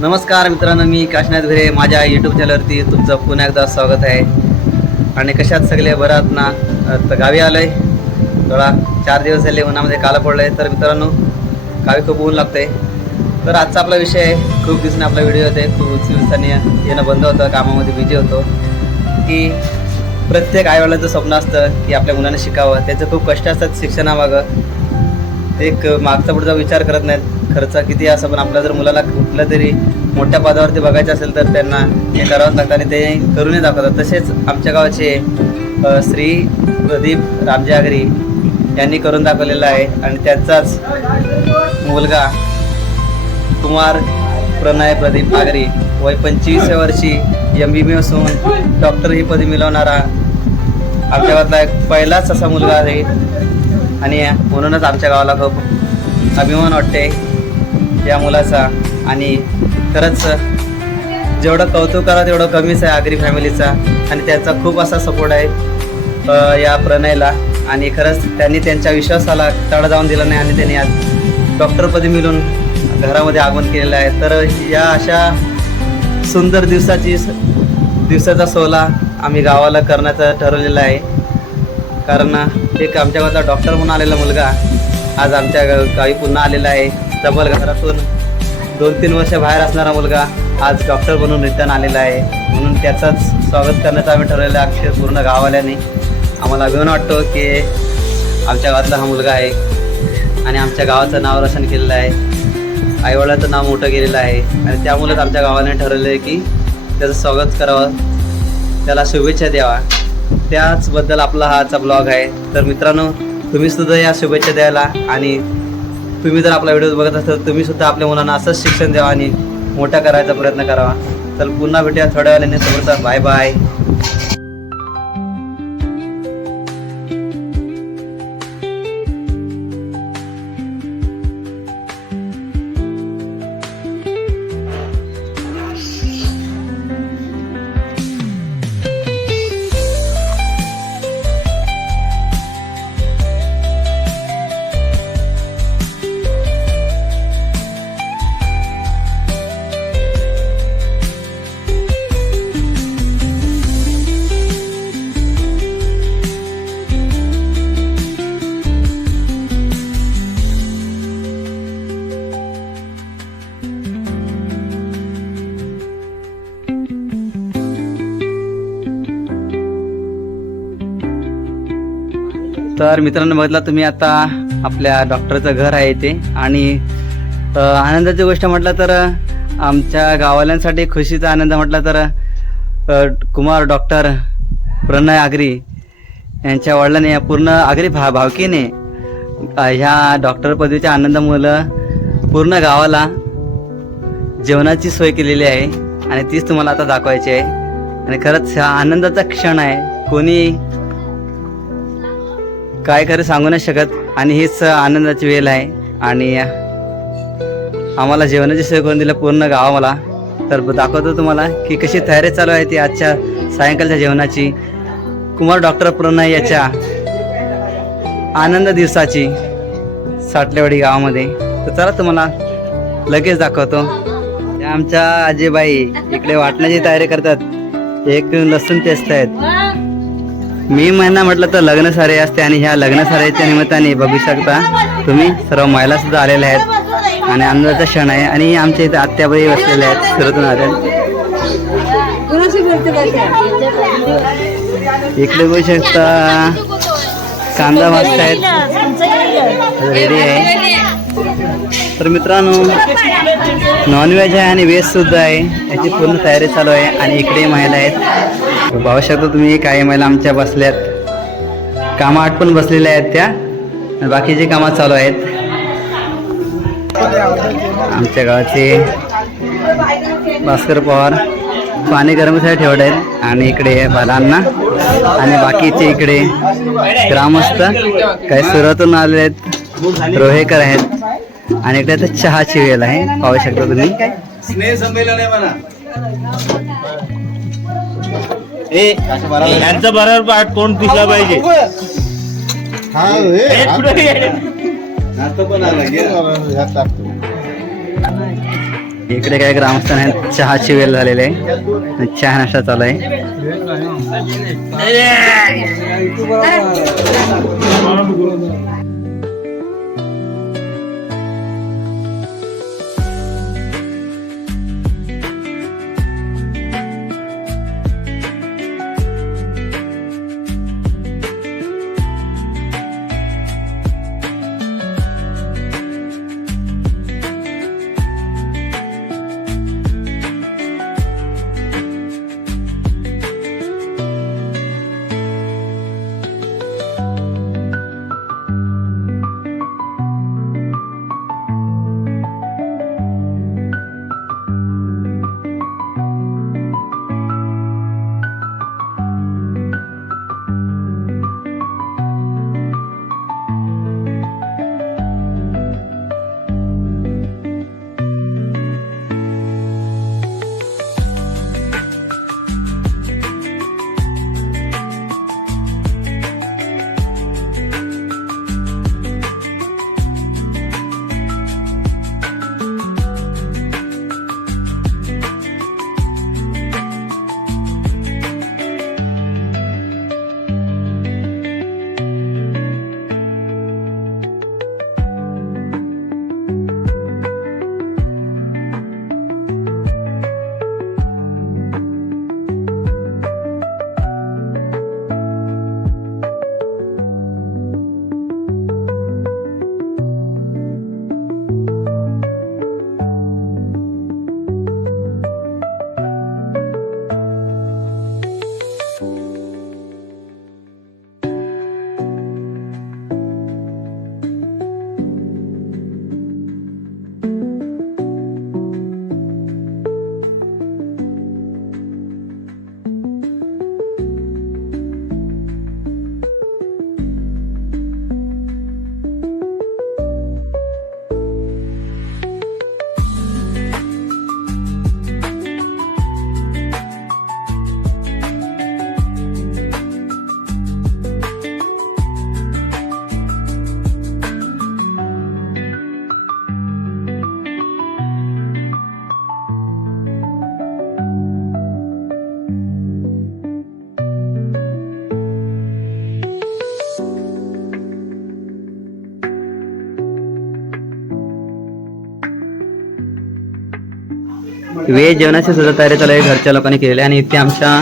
नमस्कार मित्रांनो मी काशनाथ भिरे. माझ्या यूट्यूब चॅनलवरती तुमचं पुन्हा एकदा स्वागत आहे. आणि कशात सगळे बरात ना? तर गावी आलो आहे थोडा चार दिवस झाले उन्हामध्ये काला पडलं आहे तर मित्रांनो गावी खूप ऊन लागतं आहे तर आजचा आपला विषय आहे. खूप दिवसाने आपला व्हिडिओ होते खूप दिवसांनी येणं बंद होतं. कामामध्ये बिझी होतो. की प्रत्येक आईवडिलाचं स्वप्न असतं की आपल्या मुलांना शिकावं. त्याचं खूप कष्ट असतात शिक्षणामागं. एक मागचा पुढचा विचार करत नाहीत खर्च. किती असं पण आपल्या जर मुलाला कुठलं तरी मोठ्या पदावरती बघायचं असेल तर त्यांना हे करावंच लागतं आणि ते करूनही दाखवतात. तसेच आमच्या गावाचे श्री प्रदीप रामजी आगरी यांनी करून दाखवलेलं आहे आणि त्यांचाच मुलगा कुमार प्रणय प्रदीप आगरी वय पंचवीस वर्षी एम बी बी एस होऊन डॉक्टर ही पदवी मिळवणारा आमच्या गावातला एक पहिलाच असा मुलगा आहे. आणि म्हणूनच आमच्या गावाला खूप अभिमान वाटते या मुलाचा. आणि खरंच जेवढं कौतुक करा तेवढं कमीच आहे आगरी फॅमिलीचा. आणि त्यांचा खूप असा सपोर्ट आहे या प्रणयला. आणि खरंच त्यांनी त्यांच्या विश्वासाला तडा जाऊन दिला नाही आणि त्यांनी आज डॉक्टरपदी मिळून घरामध्ये आगमन केलेलं आहे. तर या अशा सुंदर दिवसाची दिवसाचा सोहळा आम्ही गावाला करण्याचं ठरवलेलं आहे. कारण एक आमच्या गावाचा डॉक्टर म्हणून आलेला मुलगा. आज आमच्या गावी पुन्हा आलेला आहे. तब्बल घरातून दोन तीन वर्ष बाहेर असणारा मुलगा आज डॉक्टर बनून रिटर्न आलेला आहे. म्हणून त्याचंच स्वागत करण्याचं आम्ही ठरवलेलं आहे अक्षर पूर्ण गाववाल्याने आम्हाला अभिमान वाटतो की आमच्या गावातला हा मुलगा आहे. आणि आमच्या गावाचं नाव रोशन केलेलं आहे. आईवडिलाचं नाव मोठं केलेलं आहे. आणि त्यामुळेच आमच्या गावाने ठरवलं आहे की त्याचं स्वागत करावं. त्याला शुभेच्छा द्यावा. त्याचबद्दल आपला हा आजचा ब्लॉग आहे. तर मित्रांनो तुम्ही सुद्धा या शुभेच्छा द्यायला आणि तुम्ही जर आपला व्हिडिओ बघत असाल तर तुम्ही सुद्धा आपल्या मुलांना असंच शिक्षण द्यावा आणि मोठा करायचा प्रयत्न करावा. तर पुन्हा भेटूया थोड्या वेळाने. समोरचा बाय बाय तर मित्रांनो बघितला तुम्ही आता आपल्या डॉक्टरचं घर आहे ते आणि आनंदाची गोष्ट म्हटलं तर आमच्या गावाल्यांसाठी खुशीचा आनंद म्हटला तर कुमार डॉक्टर प्रणय आगरी यांच्या वडिलांनी या पूर्ण आगरी भा भावकीने ह्या डॉक्टर पदवीच्या आनंदामुळं पूर्ण गावाला जेवणाची सोय केलेली आहे. आणि तीच तुम्हाला आता दाखवायची आहे. आणि खरंच हा आनंदाचा क्षण आहे. कोणी काय खरं सांगू नाही शकत. आणि हीच आनंदाची वेळ आहे. आणि आम्हाला जेवणाची सोय करून दिलं पूर्ण गाव मला तर दाखवतो तुम्हाला की कशी तयारी चालू आहे ती आजच्या सायंकाळच्या जेवणाची. कुमार डॉक्टर प्रणय याच्या आनंद दिवसाची साटलेवाडी गावामध्ये. तर चला तुम्हाला लगेच दाखवतो. आमच्या आजीबाई इकडे वाटण्याची तयारी करतात. एक लसूण टेस्ट आहेत. मी महिना म्हटलं तर लग्न सारे असते आणि ह्या लग्न साऱ्याच्या निमित्ताने बघू शकता तुम्ही. सर्व महिला सुद्धा आलेल्या आहेत. आणि आनंदाचा क्षण आहे. आणि आमच्या इथे आत्याबाई बसलेल्या आहेत. सुरतून आल्या इकडे बघू शकता. कांदा भाजत आहेत रेडी आहे. तर मित्रांनो नॉनव्हेज आहे आणि व्हेज सुद्धा आहे. याची पूर्ण तयारी चालू आहे. आणि इकडे महिला आहेत. पाहू शकता तुम्ही काही महिला आमच्या बसल्यात. कामं आटपून बसलेल्या आहेत त्या. बाकीचे बाकीची कामं चालू आहेत. आमच्या गावाचे भास्कर पवार पाणी गरमसाठी ठेवत आहेत. आणि इकडे बालांना. आणि बाकीचे इकडे ग्रामस्थ काही सुरतून आले आहेत. रोहेकर आहेत. आणि इकडे आता चहाची वेळ आहे. पाहू शकता तुम्ही. यांचं बरोबर पाठ कोण पिसला पाहिजे? हे. इकडे काय ग्रामस्थान आहेत चहाची वेळ झालेली. आहे आणि चहा नाश्ता चालू आहे. व्हेज जेवणाची सुद्धा तयारी चालू आहे घरच्या लोकांनी केलेली आहे आणि इथे आमच्या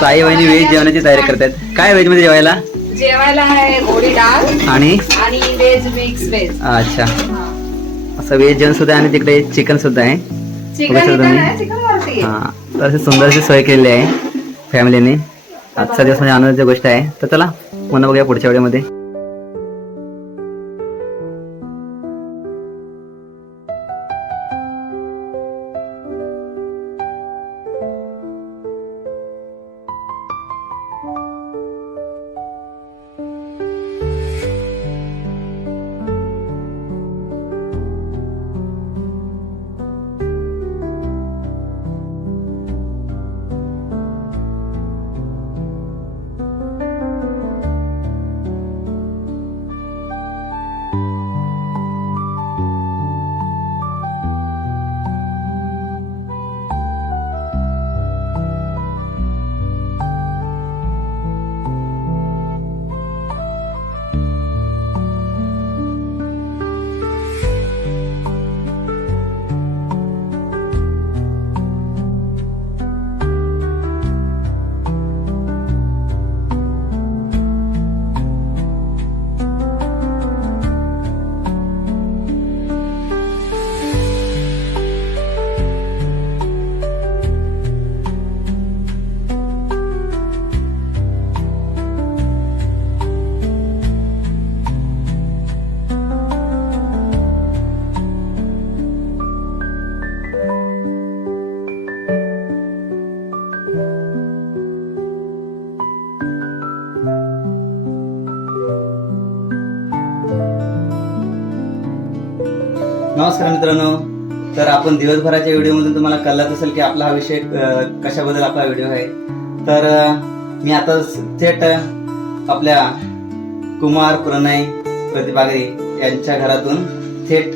ताई वहिनी व्हेज जेवणाची तयारी करतात काय व्हेजमध्ये जेवायला? जेवायला आहे गोडी डाळ आणि? आणि व्हेज मिक्स व्हेज. अच्छा. असं व्हेज जेवण सुद्धा आणि तिकडे चिकन सुद्धा आहे. हा तर अशी सोय केलेली आहे फॅमिलीने. आजचा दिवस म्हणजे आनंदाची गोष्ट आहे. तर चला पुन्हा बघूया पुढच्या वेळेमध्ये नमस्कार मित्रांनो. तर आपण दिवसभराच्या व्हिडिओमधून तुम्हाला कळलाच असेल की आपला हा विषय कशाबद्दल आपला व्हिडिओ आहे. तर मी आता थेट आपल्या कुमार प्रणय प्रतिभागिरी यांच्या घरातून थेट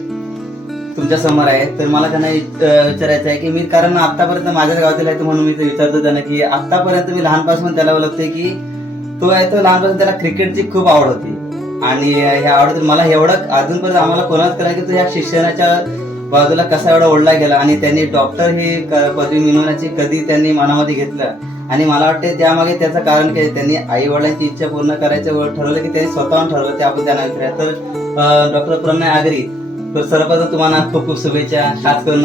तुमच्यासमोर आहे. तर मला त्यांना विचारायचं आहे की मी कारण आतापर्यंत माझ्याच गावातील आहे तर म्हणून मी ते विचारतो त्यांना की आतापर्यंत मी लहानपासून त्याला ओळखते की तो आहे तो लहानपासून त्याला क्रिकेटची खूप आवड होती. आणि ह्या आवडत मला एवढं अजूनपर्यंत आम्हाला कोणाच करायचं की तो ह्या शिक्षणाच्या बाजूला कसा एवढा ओढला गेला. आणि त्यांनी डॉक्टर ही पदवी मिळवण्याची कधी त्यांनी मनामध्ये घेतलं. आणि मला वाटते त्यामागे त्याचं कारण काय त्यांनी आई वडिलांची इच्छा पूर्ण करायचं ठरवलं की त्यांनी स्वतःहून ठरवलं ते आपण त्यांना विचार तर डॉक्टर प्रणय आगरी तर सर्वप्रथम तुम्हाला खूप खूप शुभेच्छा. खास करून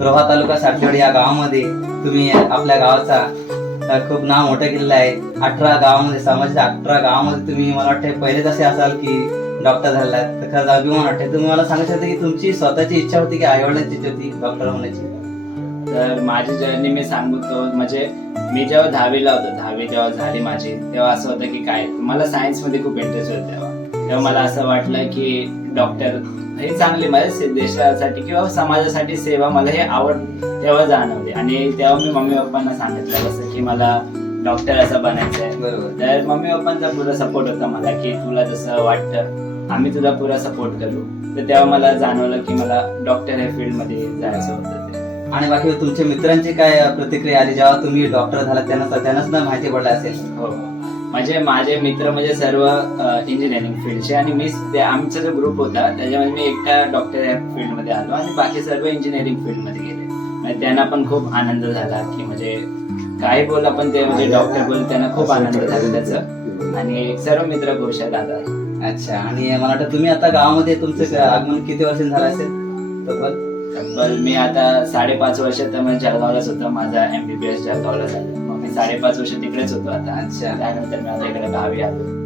रोहा तालुका साठवड या गावामध्ये तुम्ही आपल्या गावाचा खूप नाव मोठा केलेलं आहे अठरा गावामध्ये समाजाच्या अठरा गावामध्ये तुम्ही मला वाटतं पहिले असे असाल की डॉक्टर झाला तर खरंच अभिमान वाटते तुम्ही मला सांगू शकता की तुमची स्वतःची इच्छा होती की आई वडिलांची इच्छा होती डॉक्टर होण्याची? तर माझी जर्नी मी सांगतो म्हणजे मी जेव्हा दहावीला होतो दहावी जेव्हा झाली माझी तेव्हा असं होतं की काय मला सायन्समध्ये खूप इंटरेस्ट होता तेव्हा. तेव्हा मला असं वाटलं की डॉक्टर हे चांगले माझ्या देशासाठी किंवा समाजासाठी सेवा मला हे आवड तेव्हा जाणवली. आणि तेव्हा मी मम्मी पप्पांना सांगितलं जसं की मला डॉक्टर असं बनायचं आहे बरोबर. तर मम्मी पप्पांचा पुरा सपोर्ट होता मला की तुला जसं वाटतं आम्ही तुला पुरा सपोर्ट करू. तर तेव्हा मला जाणवलं की मला डॉक्टर या फील्डमध्ये जायचं होतं ते. आणि बाकी तुमच्या मित्रांची काय प्रतिक्रिया आली? जेव्हा तुम्ही डॉक्टर झाला त्यांना त्यांना सुद्धा माहिती पडलं असेल. हो. म्हणजे माझे मित्र म्हणजे सर्व इंजिनिअरिंग फील्डचे आणि मी आमचा जो ग्रुप होता त्याच्यामध्ये मी एकटा डॉक्टर या फील्डमध्ये आलो आणि बाकी सर्व इंजिनिअरिंग फील्डमध्ये गेले. म्हणजे त्यांना पण खूप आनंद झाला की म्हणजे काही बोला पण ते म्हणजे डॉक्टर बोल त्यांना खूप आनंद झाला त्याचा. आणि सर्व मित्र आहेत आता. अच्छा आणि मला वाटतं तुम्ही आता गावामध्ये तुमचं आगमन किती वर्ष झालं असेल? तब्बल? तब्बल मी आता साडेपाच वर्ष तर म्हणजे जळगावलाच होतो. माझा एमबीबीएस जळगावला झाला. मग मी साडेपाच वर्ष तिकडेच होतो आता. अच्छा. त्यानंतर मी आता इकडे गावी आलो.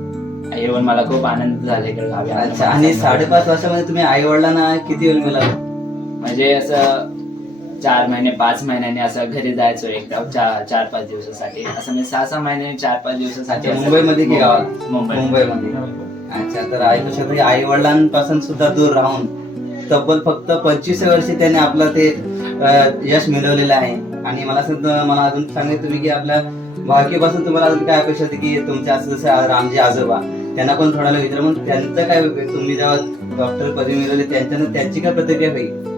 येऊन मला खूप आनंद झाला इकडे गावी. अच्छा आणि साडेपाच वर्षामध्ये तुम्ही आई वडिलांना किती वेळ मिळाला? म्हणजे असं चार महिने पाच महिन्याने असं घरी जायचो एकदा चार चार पाच दिवसासाठी. असं म्हणजे सहा सहा महिने चार पाच दिवसासाठी असं- मुंबईमध्ये की गावात? मुंबई मुंबईमध्ये. अच्छा तर ऐकू शकतो की आई वडिलांपासून सुद्धा दूर राहून तब्बल फक्त पंचवीस वर्षी त्याने आपलं ते अं, यश मिळवलेलं आहे. आणि मला सुद्धा मला अजून सांगितलं तुम्ही की आपल्या भावकीपासून तुम्हाला अजून काय अपेक्षा होती की तुमच्या असं जसं रामजी आजोबा त्यांना पण थोडाला विचार. मग त्यांचं काय तुम्ही जेव्हा डॉक्टर पदवी मिळवली त्यांच्यानं त्यांची काय प्रतिक्रिया होईल?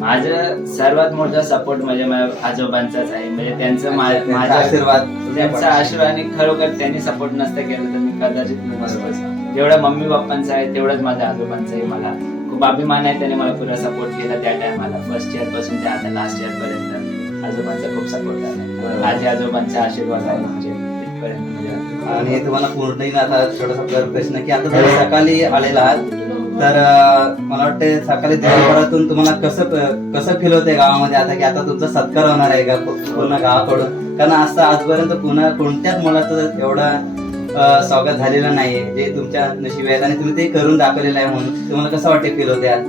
माझं सर्वात मोठा सपोर्ट म्हणजे माझ्या आजोबांचाच आहे. म्हणजे त्यांचं मा- त्यांचा माझ्या आशीर्वाद त्यांचा आशीर्वाद आणि खरोखर त्यांनी सपोर्ट नसतं केलं तर मी कदाचित नसतोच. जेवढा मम्मी पप्पांचा आहे तेवढाच माझ्या आजोबांचा आहे. मला खूप अभिमान आहे त्याने मला पुरा सपोर्ट केला त्या टायमाला फर्स्ट इयरपासून ते आता लास्ट इयर पर्यंत आजोबांचा खूप सपोर्ट. झाला आजी आजोबांचा आशीर्वाद आहे म्हणजे आणि तुम्हाला पूर्ण आता छोटासा प्रश्न की आता सकाळी आलेला आहात तर मला वाटतं सकाळी दिवसभरातून तुम्हाला कसं कसं फील होतंय गावामध्ये आता की आता तुमचा सत्कार होणार आहे का? पूर्ण गावाकडून. कारण असं आजपर्यंत पुन्हा कोणत्याच मुलाचं एवढं स्वागत झालेलं नाहीये जे तुमच्या नशिबी आहेत आणि तुम्ही ते करून दाखवलेलं आहे म्हणून. तुम्हाला कसं वाटते फील होते आज?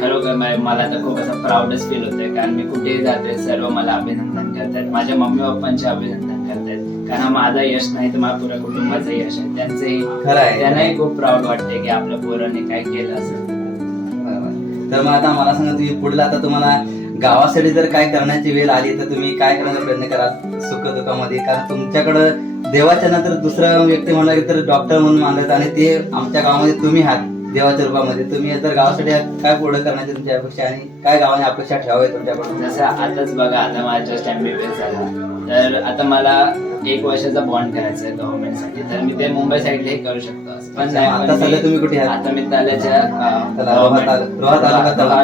खरोखर मला तर खूप असं प्राऊडच फील होतंय. कारण मी कुठेही जाते सर्व मला अभिनंदन करतात. माझ्या मम्मी पप्पांचे अभिनंदन. कारण माझा यश नाही तर माझ्या पुऱ्या कुटुंबाचं यश आहे. त्यांचंही खरं आहे. त्यांनाही खूप प्राऊड वाटते की आपल्या पोरांनी काय केलं असं बरोबर. तर मग आता मला सांगा तुम्ही पुढला आता तुम्हाला गावासाठी जर काय करण्याची वेळ आली तर तुम्ही काय करण्याचा प्रयत्न कराल सुख दुःखामध्ये कारण तुमच्याकडं देवाच्या नंतर दुसरा व्यक्ती म्हणला तर डॉक्टर म्हणून मानतात आणि ते आमच्या गावामध्ये तुम्ही आहात. देवाच्या रूपामध्ये. तुम्ही जर गावासाठी काय पुढे करण्याची तुमची अपेक्षा? आणि काय गावाने अपेक्षा ठेवावी तुमच्याकडून जसं आताच बघा आता माझ्या जस्ट एमबीबीएस झाला. तर आता मला एक वर्षाचा बॉन्ड करायचा आहे गव्हर्नमेंटसाठी. तर मी ते मुंबई साईडलाही करू शकतो पण नाही आता पण सध्या मी- तुम्ही कुठे आहात? आता मी त्याल्याच्या अं, त्याला रोहा government- तालु- रोहा तालुका ता-?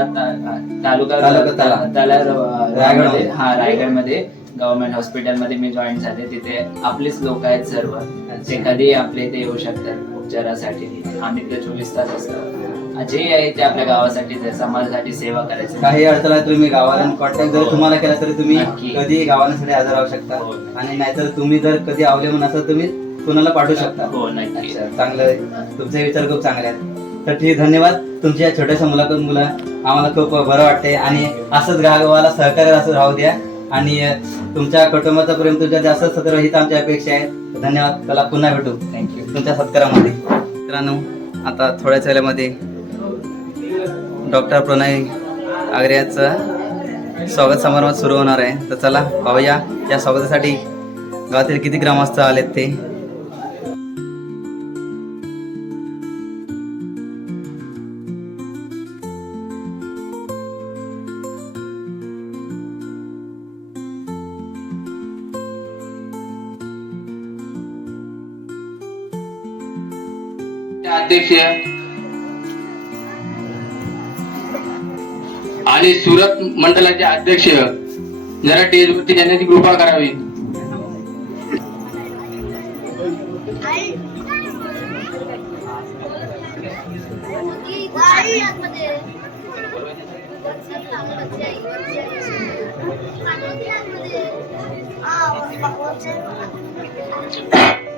रायगड हा रायगडमध्ये गव्हर्नमेंट हॉस्पिटलमध्ये मी जॉईन झाले. तिथे आपलीच लोक आहेत सर्व. ते कधी आपल्या इथे येऊ शकतात. उपचारासाठी आम्ही चोवीस तास असतो. जे आहे ते आपल्या गावासाठी समाजासाठी सेवा करायची. काही अडचण तुम्ही गावाला कॉन्टॅक्ट जर तुम्हाला केला तरी तुम्ही. कधी गावासाठी हजर राहू शकता. हो. आणि नाहीतर तुम्ही जर कधी अवलंबून असाल तुम्ही कुणाला पाठवू शकता. हो नक्की. अच्छा चांगलं आहे. तुमचे विचार खूप चांगले आहेत. तर ठीक धन्यवाद. तुमच्या छोट्याशा मुलाकडून मुलं आम्हाला खूप बरं वाटते आणि असंच गावाला सहकार्य असं राहू द्या. आणि तुमच्या कुटुंबाचं प्रेम तुमच्या जास्त सत्र हीच आमची अपेक्षा आहे. धन्यवाद. चला पुन्हा भेटू. थँक्यू तुमच्या सत्कारामध्ये. मित्रांनो आता थोड्याच वेळामध्ये डॉक्टर प्रणय आगरे यांचं स्वागत समारंभ सुरू होणार आहे. तर चला पाहूया या स्वागतासाठी गावातील किती ग्रामस्थ आलेत ते. आणि सुरत मंडलाचे अध्यक्ष. जरा टेजवरती जाण्याची कृपा करावी.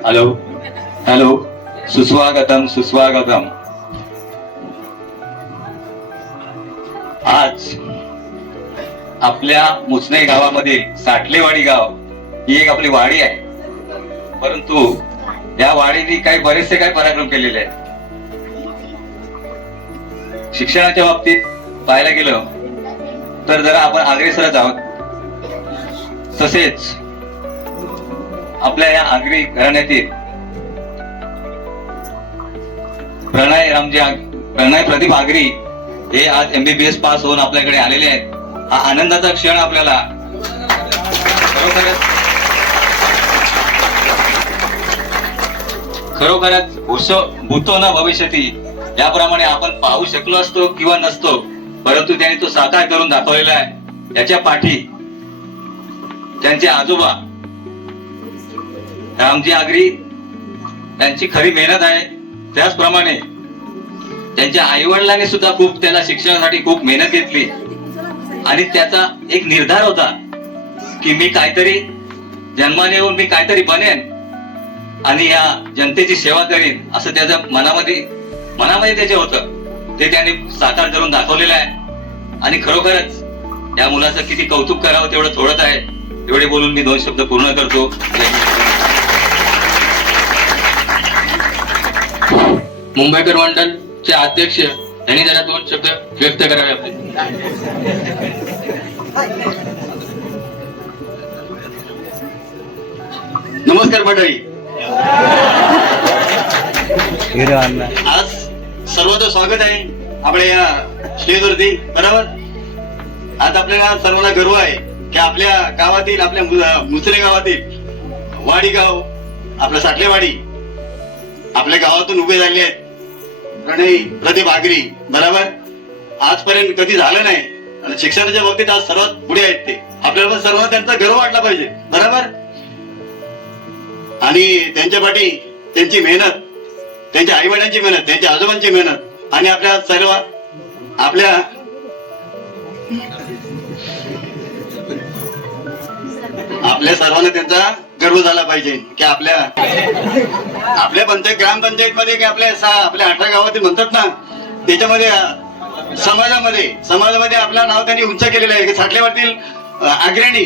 हॅलो हॅलो सुस्वागतम सुस्वागतम आज आपल्या मुसने गावामध्ये साठलेवाडी गाव ही एक आपली वाडी आहे. परंतु या वाडीने काही बरेचसे काही पराक्रम केलेले आहेत. शिक्षणाच्या बाबतीत पाहायला गेलं तर जरा आपण अग्रेसरच आहोत. तसेच आपल्या या आगरी घराण्यातील प्रणय रामजी प्रणय प्रदीप आगरी हे आज एमबीबीएस पास होऊन आपल्याकडे आलेले आहेत. हा आनंदाचा क्षण आपल्याला. खरोखरच खरोखरच भूतो ना भविष्यती. याप्रमाणे आपण पाहू शकलो असतो किंवा नसतो परंतु त्यांनी तो साकार करून दाखवलेला आहे. याच्या पाठी त्यांचे आजोबा रामजी आगरी त्यांची खरी मेहनत आहे. त्याचप्रमाणे त्यांच्या आईवडिलांनी सुद्धा खूप त्याला शिक्षणासाठी खूप मेहनत घेतली. आणि त्याचा एक निर्धार होता की मी काहीतरी जन्माने येऊन मी काहीतरी बनेन आणि या जनतेची सेवा करीन असं त्याच्या मनामध्ये मनामध्ये त्याचे होतं. ते त्याने साकार करून दाखवलेलं आहे. आणि खरोखरच या मुलाचं किती कौतुक करावं तेवढं थोडंच आहे. एवढे बोलून मी दोन शब्द पूर्ण करतो. मुंबईकर हिंद. चे अध्यक्ष यांनी जरा दोन शब्द व्यक्त करावे आपले. नमस्कार मंडळी. आज सर्वांचं स्वागत आहे आपल्या या स्टेजवरती बरोबर? आज आपल्याला सर्वांना गर्व आहे की आपल्या गावातील आपल्या मुसरे मुसले गावातील वाडी गाव आपलं साठलेवाडी आपल्या गावातून उभे झाले आहेत. प्रदीप आगरी बरोबर? आजपर्यंत कधी झालं नाही. आणि शिक्षणाच्या बाबतीत आज सर्वात पुढे आहेत ते. आपल्याला पण सर्वांना त्यांचा गर्व वाटला पाहिजे. बरोबर? आणि त्यांच्या पाठी त्यांची मेहनत त्यांच्या आई वडिलांची मेहनत त्यांच्या आजोबांची मेहनत आणि आपल्या सर्व आपल्या आपल्या सर्वांना त्यांचा गर्व झाला पाहिजे की आपल्या आपल्या पंचायत ग्रामपंचायत मध्ये की आपल्या सहा आपल्या अठरा गावातील म्हणतात ना त्याच्यामध्ये समाजामध्ये समाजामध्ये आपलं नाव त्यांनी उंच केलेलं आहे. की साठलेवरतील आग्रणी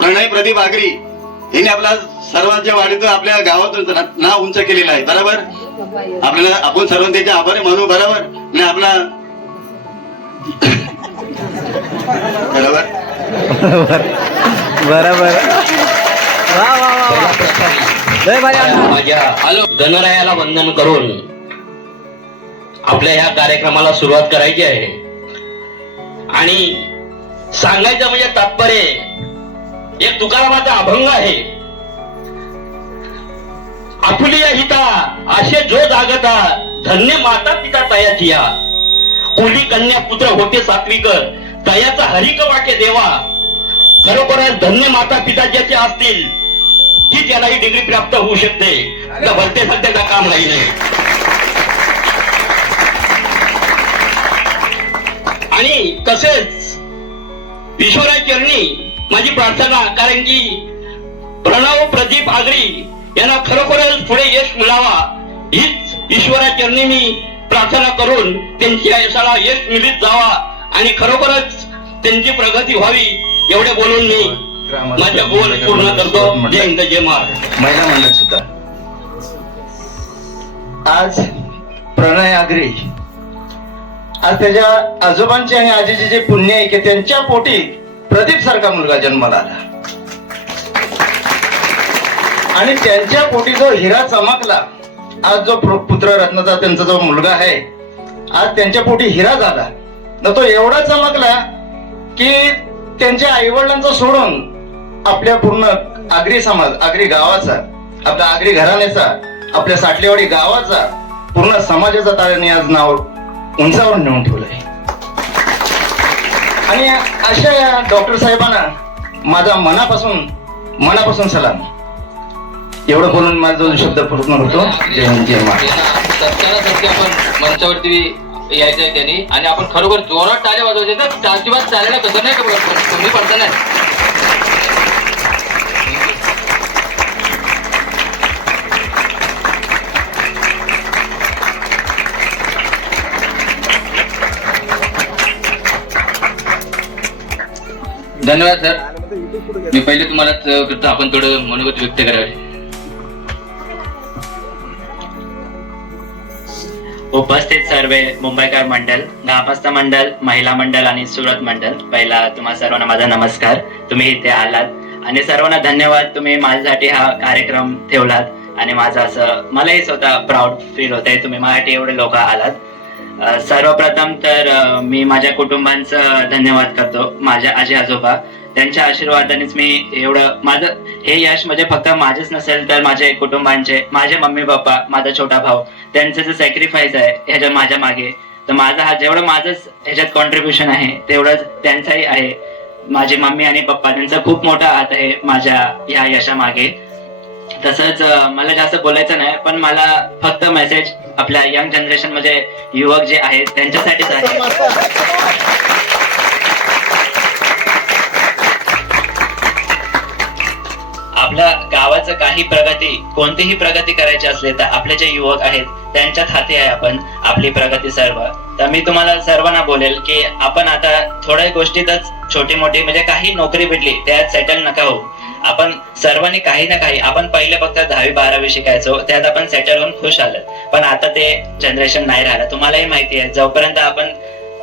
प्रणय प्रदीप आगरी यांनी आपला सर्वांच्या वाढीतून आपल्या गावातून नाव उंच केलेलं आहे. बरोबर? आपल्याला आपण सर्व त्याचे आभारी मानू बरोबर? आणि आपला बरोबर. बरोबर. वा वा वा वा. लय भारी अण्णा. माझ्या हॅलो गणरायाला वंदन करून आपल्या ह्या कार्यक्रमाला सुरुवात करायची आहे. आणि सांगायचं म्हणजे तात्पर्य एक तुकारामाचा अभंग आहे. आपुलिया हिता असे जो जागता धन्य माता पिता तयाची या कुली कन्या पुत्र होते सात्विकर तयाचा हरिक वाक्य देवा. खरोखरच धन्य माता पिता ज्याचे असतील की त्याला ही डिग्री प्राप्त होऊ शकते त्या भरते सध्याचा काम नाही नाही आणि तसेच ईश्वरा चरणी माझी प्रार्थना कारण की प्रणव प्रदीप आगरी यांना खरोखरच पुढे यश मिळावा हीच ईश्वरा चरणी मी प्रार्थना करून त्यांच्या यशाला यश मिळत जावा आणि खरोखरच त्यांची प्रगती व्हावी एवढे बोलून मी माझ्या गोल पूर्ण करतो. जय हिंद जय महाराष्ट्र महिला मंडळ सुद्धा. आज प्रणय आगरी. आज त्याच्या आजोबांचे आणि आजीचे जे पुण्य आहे की त्यांच्या पोटी प्रदीप सारखा मुलगा जन्माला आला. आणि त्यांच्या पोटी जो हिरा चमकला आज जो पुत्र रत्नाचा त्यांचा जो मुलगा आहे आज त्यांच्या पोटी हिरा झाला. न तो एवढा चमकला की त्यांच्या आई वडिलांचा सोडून आपल्या पूर्ण आगरी समाज आगरी गावाचा आपल्या आगरी घराण्याचा आपल्या साठलेवाडी गावाचा पूर्ण समाजाचा ताऱ्याने आज नाव उंचावर नेऊन ठेवलंय. आणि अशा या डॉक्टर साहेबांना माझा मनापासून मनापासून सलाम. एवढं बोलून माझा जो शब्द पूर्ण होतो जय हिंद जय आपण मंचावरती यायचं आहे त्यांनी. आणि आपण खरोखर जोरात टाळ्या वाजवायचे तर अजिबात चालायला कसं नाही तुम्ही पडताना. पडता नाही धन्यवाद सर मी पहिले तुम्हाला करतो आपण थोडं मनोगत व्यक्त करावे. उपस्थित सर्व मुंबईकर मंडळ ग्रामस्थ मंडळ महिला मंडळ आणि सुरत मंडळ पहिला तुम्हा सर्वांना माझा नमस्कार. तुम्ही इथे आलात. आणि सर्वांना धन्यवाद तुम्ही माझ्यासाठी हा कार्यक्रम ठेवलात. आणि माझं असं मलाही स्वतः प्राऊड फील होत आहे तुम्ही माझ्यासाठी एवढे लोक आलात. सर्वप्रथम तर मी माझ्या कुटुंबांचं धन्यवाद करतो. माझ्या आजी आजोबा त्यांच्या आशीर्वादानेच मी एवढं माझं हे यश म्हणजे फक्त माझेच नसेल तर माझे कुटुंबांचे माझे मम्मी पप्पा माझा छोटा भाऊ त्यांचं जे सॅक्रिफाईस आहे ह्याच्या माझ्या मागे तर माझा हा जेवढं माझंच ह्याच्यात कॉन्ट्रीब्युशन आहे तेवढंच त्यांचाही आहे. माझी मम्मी आणि पप्पा त्यांचा खूप मोठा हात आहे माझ्या ह्या यशामागे. तसंच मला जास्त बोलायचं नाही पण मला फक्त मेसेज आपल्या यंग जनरेशन म्हणजे युवक जे आहेत त्यांच्यासाठीच आहे. आपल्या गावाचं काही प्रगती कोणतीही प्रगती करायची असली तर आपले जे युवक आहेत त्यांच्यात हाती आहे आपण आपली प्रगती सर्व. तर मी तुम्हाला सर्वांना बोलेल की आपण आता थोड्या गोष्टीतच छोटी मोठी म्हणजे काही नोकरी भेटली त्यात सेटल नका होऊ. आपण सर्वांनी काही ना काही आपण पहिले फक्त दहावी बारावी शिकायचो त्यात आपण सेटल होऊन खुश आलं. पण आता ते जनरेशन नाही राहिलं. तुम्हालाही माहिती आहे जोपर्यंत आपण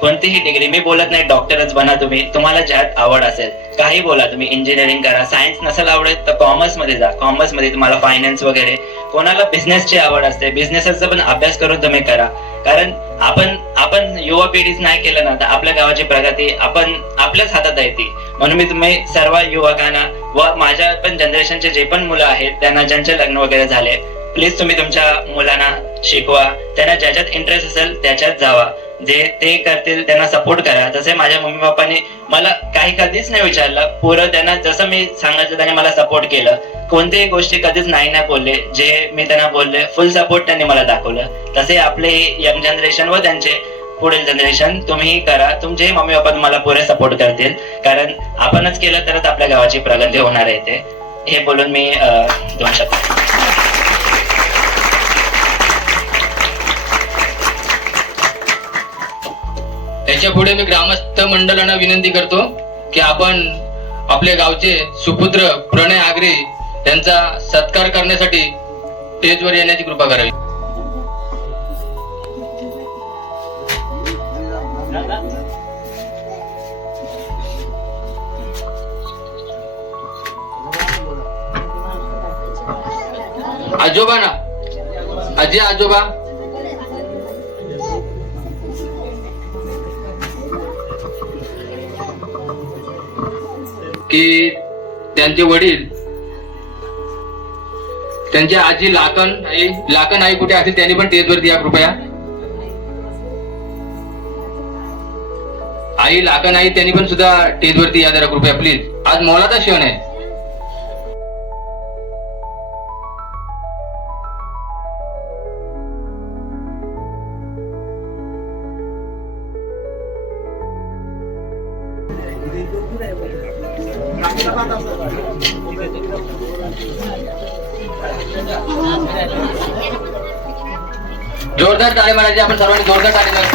कोणतीही डिग्री मी बोलत नाही डॉक्टरच बना तुम्ही तुम्हाला ज्यात आवड असेल काही बोला तुम्ही इंजिनिअरिंग करा सायन्स नसेल आवडत तर कॉमर्समध्ये जा. कॉमर्समध्ये तुम्हाला फायनान्स वगैरे कोणाला बिझनेसची आवड असते बिझनेसचा पण अभ्यास करून तुम्ही करा. कारण आपण आपण युवा पिढीच नाही केलं ना तर आपल्या गावाची प्रगती आपण आपल्याच हातात आहे ती. म्हणून मी तुम्ही सर्व युवकांना व माझ्या पण जनरेशनचे जे पण मुलं आहेत त्यांना ज्यांचे लग्न वगैरे झाले प्लीज तुम्ही तुमच्या मुलांना शिकवा. त्यांना ज्याच्यात इंटरेस्ट असेल त्याच्यात जावा. जे ते करतील त्यांना सपोर्ट करा. जसे माझ्या मम्मी पप्पांनी मला काही कधीच नाही विचारलं. पुरं त्यांना जसं मी सांगायचं त्याने मला सपोर्ट केलं. कोणत्याही गोष्टी कधीच नाही नाही बोलले. जे मी त्यांना बोलले फुल सपोर्ट त्यांनी मला दाखवलं. तसे आपले यंग जनरेशन व त्यांचे पुढील जनरेशन तुम्ही करा. तुमचे मम्मी पप्पा तुम्हाला पुरे सपोर्ट करतील. कारण आपणच केलं तरच आपल्या गावाची प्रगती होणार आहे ते हे बोलून मी अं, दोन शब्द त्याच्या पुढे मी ग्रामस्थ मंडळांना विनंती करतो की आपण आपले गावचे सुपुत्र प्रणय आगरे यांचा सत्कार करण्यासाठी स्टेजवर येण्याची कृपा करावी. आजोबा ना? आजी आजोबा? की त्यांचे वडील त्यांची आजी लाकण आई लाकण आई कुठे असेल त्यांनी पण टेजवरती दिया कृपया. आई लाकण आई त्यांनी पण सुद्धा टेजवरती या जरा कृपया प्लीज आज मोलाचा क्षण आहे. जोरदार आपण सर्वांनी जोरदार टाळे मारा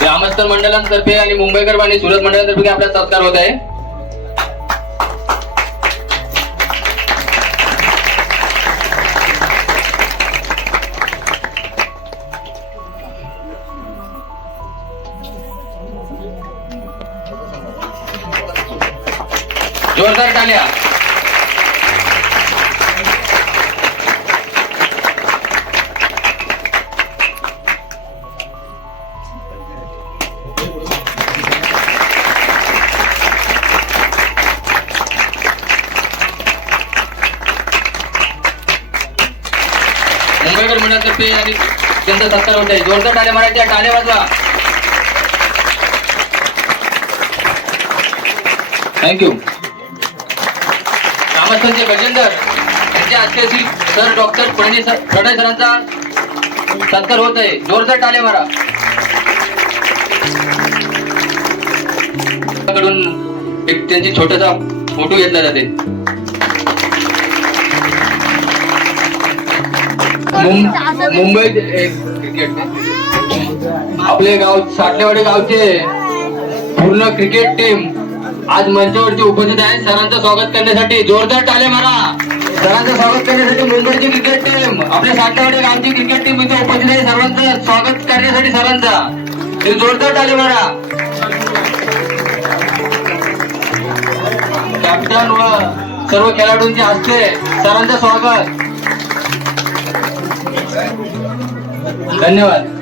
ग्रामस्थ मंडळांतर्फे आणि मुंबईकर आणि सुरत मंडळांतर्फे आपला सत्कार होत आहे. जोरदार टाळ्या मुंबईकर मंडळातर्फे आणि त्यांचा सत्कार होत आहे. जोरदार टाळे मारायच्या टाळे वाजवा. थँक्यू ग्रामस्थांचे गजेंदर यांच्या हस्ते सर डॉक्टर प्रणय प्रणय सरांचा सत्कार होत आहे. जोरदार टाले मारा. कडून एक त्यांची छोटासा फोटो घेतला जाते. मुंबईत क्रिकेट आपले गाव साठेवाडी गावचे पूर्ण क्रिकेट टीम आज मंचावरती उपस्थित आहे सरांचं स्वागत करण्यासाठी. जोरदार टाले मारा. सरांचं स्वागत करण्यासाठी मुंबईची क्रिकेट टीम आपल्या सातवडे गावची क्रिकेट टीम इथे उपस्थित आहे. सर्वांचं स्वागत करण्यासाठी सरांचा. ते जोरदार टाले मारा. कॅप्टन व सर्व खेळाडूंचे हस्ते सरांचं स्वागत. धन्यवाद.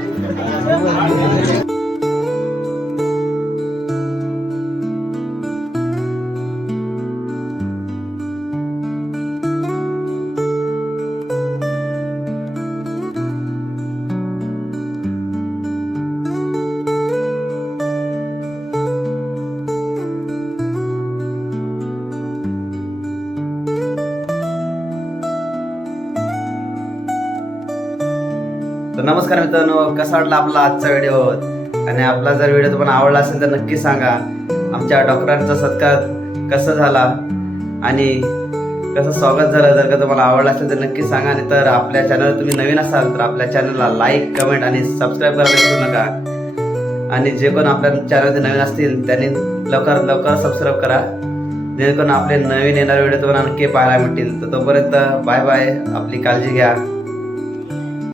नमस्कार मित्रांनो कसा वाटला आपला आजचा व्हिडिओ आणि आपला जर व्हिडिओ तुम्हाला आवडला असेल तर नक्की सांगा. आमच्या डॉक्टरांचा सत्कार कसा झाला? आणि कसं स्वागत झालं? जर का तुम्हाला आवडला असेल तर नक्की सांगा. आणि तर आपल्या चॅनलवर तुम्ही नवीन असाल तर आपल्या चॅनलला लाईक कमेंट आणि सबस्क्राईब करायला विसरू नका. आणि जे कोण आपल्या चॅनलमध्ये नवीन असतील त्यांनी लवकर लवकर सबस्क्राईब करा. जेणेकरून आपले नवीन येणारे व्हिडिओ तुम्हाला नक्की पाहायला मिळतील तर तोपर्यंत बाय बाय आपली काळजी घ्या.